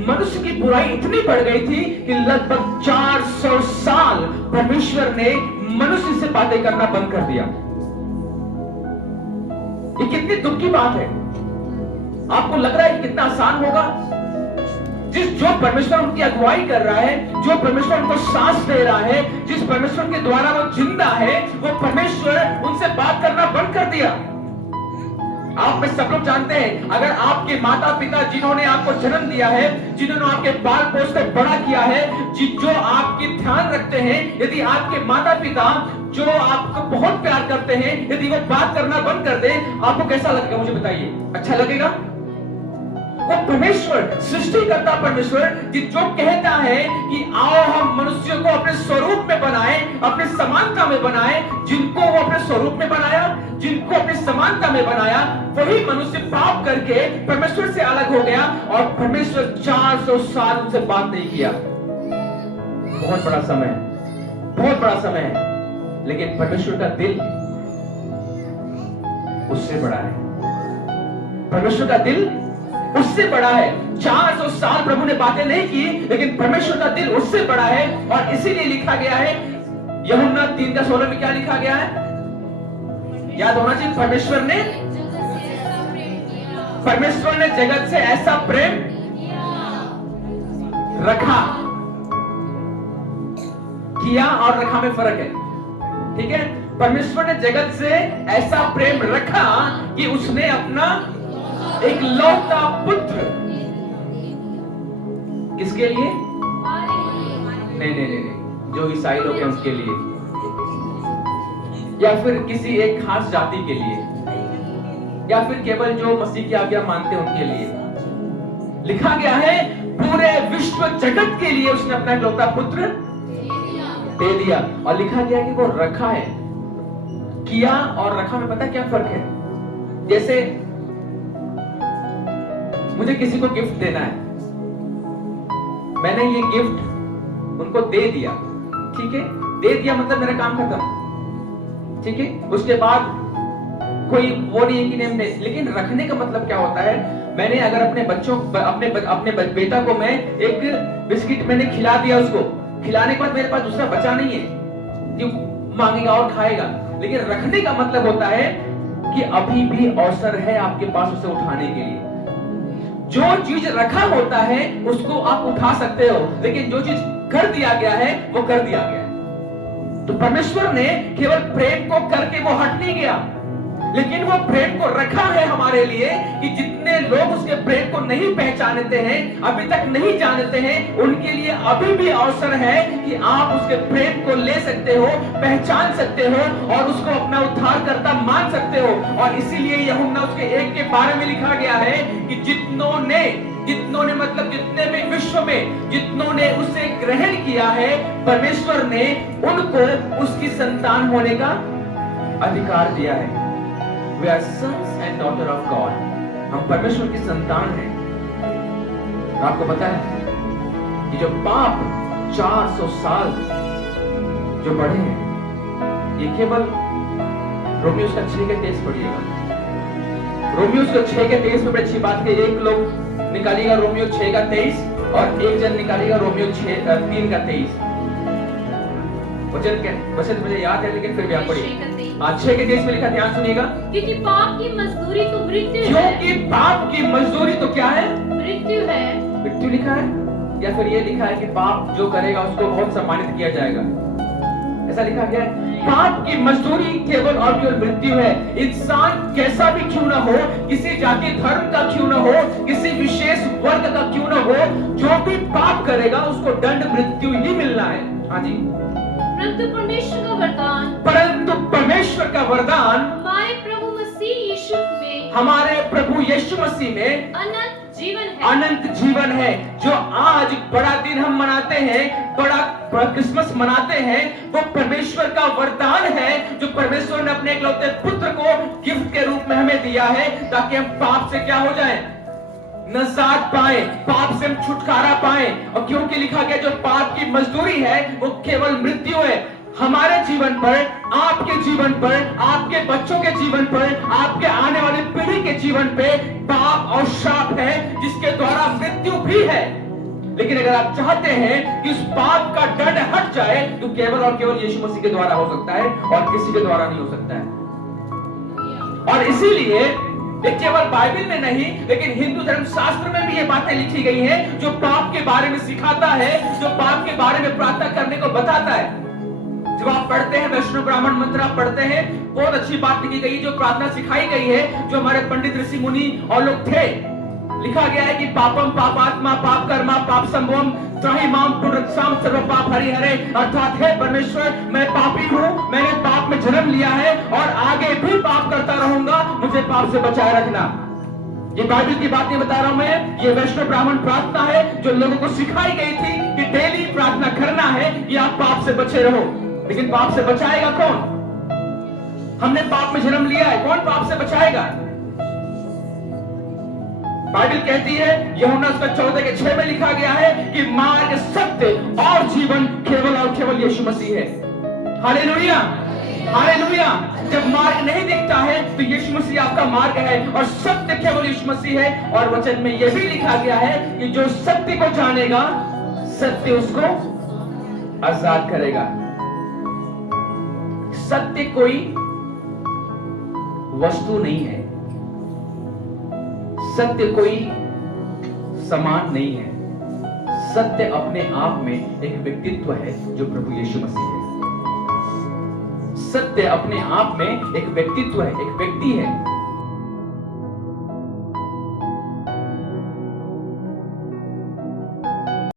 मनुष्य की बुराई इतनी बढ़ गई थी कि लगभग 400 साल परमेश्वर ने मनुष्य से बातें करना बंद कर दिया। ये कितनी दुख की बात है। आपको लग रहा है कि कितना आसान होगा? जो परमेश्वर उनकी अगुवाई कर रहा है, जो परमेश्वर उनको सांस दे रहा है, जिस परमेश्वर के द्वारा वो जिंदा है, वो परमेश्वर उनसे बात करना बंद कर दिया। आप में सब लोग जानते हैं, अगर आपके माता पिता जिन्होंने आपको जन्म दिया है, जिन्होंने आपके बाल पोस कर बड़ा किया है, जो आपकी ध्यान रखते हैं, यदि आपके माता पिता जो आपको बहुत प्यार करते हैं, यदि वो बात करना बंद कर दे, आपको कैसा लगेगा? मुझे बताइए। अच्छा लगेगा? वो परमेश्वर, सृष्टिकर्ता परमेश्वर जो कहता है कि आओ हम मनुष्यों को अपने स्वरूप में बनाएं, अपने समानता में बनाएं, जिनको वो अपने स्वरूप में बनाया, जिनको अपनी समानता में बनाया, वही मनुष्य पाप करके परमेश्वर से अलग हो गया और परमेश्वर 400 साल उनसे बात नहीं किया। बहुत बड़ा समय है, बहुत बड़ा समय है, लेकिन परमेश्वर का दिल उससे बड़ा है। परमेश्वर का दिल उससे बड़ा है। 400 साल प्रभु ने बातें नहीं की, लेकिन परमेश्वर का दिल उससे बड़ा है। और इसीलिए लिखा गया है, यूहन्ना 3:16 में क्या लिखा गया है? याद होना चाहिए, परमेश्वर ने जगत से ऐसा प्रेम रखा। किया और रखा में फर्क है, ठीक है? परमेश्वर ने जगत से ऐसा प्रेम रखा कि उसने अपना एक लौता पुत्र, किसके लिए? नहीं, जो ईसाई लोग हैं उसके लिए, या फिर किसी एक खास जाति के लिए, या फिर केवल जो मसीह की आज्ञा मानते हैं उनके लिए। लिखा गया है पूरे विश्व जगत के लिए उसने अपना इकलौता पुत्र दे दिया। और लिखा गया कि वो रखा है। किया और रखा में पता क्या फर्क है? जैसे मुझे किसी को गिफ्ट देना है, मैंने ये गिफ्ट उनको दे दिया, ठीक है? दे दिया मतलब मेरा काम खत्म, ठीक है? उसके बाद कोई वो नहीं है कि नहीं, लेकिन रखने का मतलब क्या होता है? मैंने अगर अपने बच्चों अपने बेटा को मैं एक बिस्किट मैंने खिला दिया, उसको खिलाने के बाद मेरे पास दूसरा बचा नहीं है, जो मांगेगा और खाएगा। लेकिन रखने का मतलब होता है कि अभी भी अवसर है आपके पास उसे उठाने के लिए। जो चीज रखा होता है उसको आप उठा सकते हो, लेकिन जो चीज कर दिया गया है वो कर दिया गया है। तो परमेश्वर ने केवल प्रेम को करके वो हट नहीं गया, लेकिन वो प्रेम को रखा है हमारे लिए कि जितने लोग उसके प्रेम को नहीं पहचानते हैं, अभी तक नहीं जानते हैं, उनके लिए अभी भी अवसर है कि आप उसके प्रेम को ले सकते हो, पहचान सकते हो और उसको अपना उद्धारकर्ता मान सकते हो। और इसीलिए यूहन्ना उसके 1 के 12 में लिखा गया है कि जितनों ने मतलब जितने भी विश्व में जितनों ने उसे ग्रहण किया है, परमेश्वर ने उनको उसकी संतान होने का अधिकार दिया है। We are sons and daughter of God. हम परमेश्वर की संतान हैं। आपको पता है कि जो पाप 400 साल जो बढ़े हैं, ये केवल रोमियोस का 6 के 23 पढ़िएगा। रोमियोस का 6 के 23 में बड़ी अच्छी बात है। एक लोग निकालिएगा रोमियो 6 का 23 और एक जन निकालिएगा रोमियो 3 का 23। वचन मुझे याद है, लेकिन फिर भी आप पढ़िए। 6 के 23 में लिखा, ध्यान सुनिएगा। क्योंकि पाप की मजदूरी तो मृत्यु है। क्योंकि पाप की मजदूरी तो क्या है? मृत्यु है। मृत्यु लिखा है, या फिर ये लिखा है कि पाप जो करेगा उसको बहुत सम्मानित किया जाएगा, ऐसा लिखा गया है? पाप की मजदूरी केवल और केवल मृत्यु है। इंसान कैसा भी क्यों ना हो, किसी जाति धर्म का क्यों ना हो, किसी विशेष वर्ग का क्यों ना हो, जो भी पाप करेगा उसको दंड मृत्यु ही मिलना है। हाँ जी। परंतु परमेश्वर का वरदान हमारे प्रभु यीशु मसीह में अनंत जीवन है। जो आज बड़ा दिन हम मनाते हैं, बड़ा क्रिसमस मनाते हैं, वो परमेश्वर का वरदान है, जो परमेश्वर ने अपने इकलौते पुत्र को गिफ्ट के रूप में हमें दिया है, ताकि हम पाप से क्या हो जाएं? नजात पाए, पाप से हम छुटकारा पाए। और क्योंकि लिखा गया जो पाप की मजदूरी है वो केवल मृत्यु है। हमारे जीवन पर, आपके जीवन पर, आपके बच्चों के जीवन पर, आपके आने वाली पीढ़ी के जीवन पे पाप और श्राप है, जिसके द्वारा मृत्यु भी है। लेकिन अगर आप चाहते हैं कि उस पाप का दंड हट जाए तो केवल और केवल यीशु मसीह के द्वारा हो सकता है और किसी के द्वारा नहीं हो सकता है। और इसीलिए ये केवल बाइबल में नहीं लेकिन हिंदू धर्म शास्त्र में भी ये बातें लिखी गई हैं जो पाप के बारे में सिखाता है, जो पाप के बारे में प्रार्थना करने को बताता है। जब आप पढ़ते हैं वैष्णव ब्राह्मण मंत्र आप पढ़ते हैं, बहुत अच्छी बात लिखी गई जो प्रार्थना सिखाई गई है, जो हमारे पंडित ऋषि मुनि और लोग थे। लिखा गया है कि पापम पापात्मा पाप कर्मा पाप संभवम त्राहि माम पुनरुत्थाम सर्व पाप हरिहरे, अर्थात हे परमेश्वर मैं पापी हूँ, मैंने पाप में जन्म लिया है और आगे भी पाप करता रहूंगा, मुझे पाप से बचाए रखना। ये बाइबल की बात नहीं बता रहा हूं मैं, ये वैष्णव ब्राह्मण प्रार्थना है जो लोगों को सिखाई गई थी कि डेली प्रार्थना करना है कि आप पाप से बचे रहो। लेकिन पाप से बचाएगा कौन? हमने पाप में जन्म लिया है, कौन पाप से बचाएगा? बाइबल कहती है यूहन्ना उसका 14:6 में लिखा गया है कि मार्ग सत्य और जीवन केवल और केवल यीशु मसीह है। Hallelujah hallelujah. जब मार्ग नहीं दिखता है तो यीशु मसीह आपका मार्ग है और सत्य केवल यीशु मसीह है। और वचन में यह भी लिखा गया है कि जो सत्य को जानेगा सत्य उसको आजाद करेगा। सत्य कोई वस्तु नहीं है, सत्य कोई समान नहीं है। सत्य अपने आप में एक व्यक्तित्व है जो प्रभु यीशु मसीह है। सत्य अपने आप में एक व्यक्तित्व है, एक व्यक्ति है।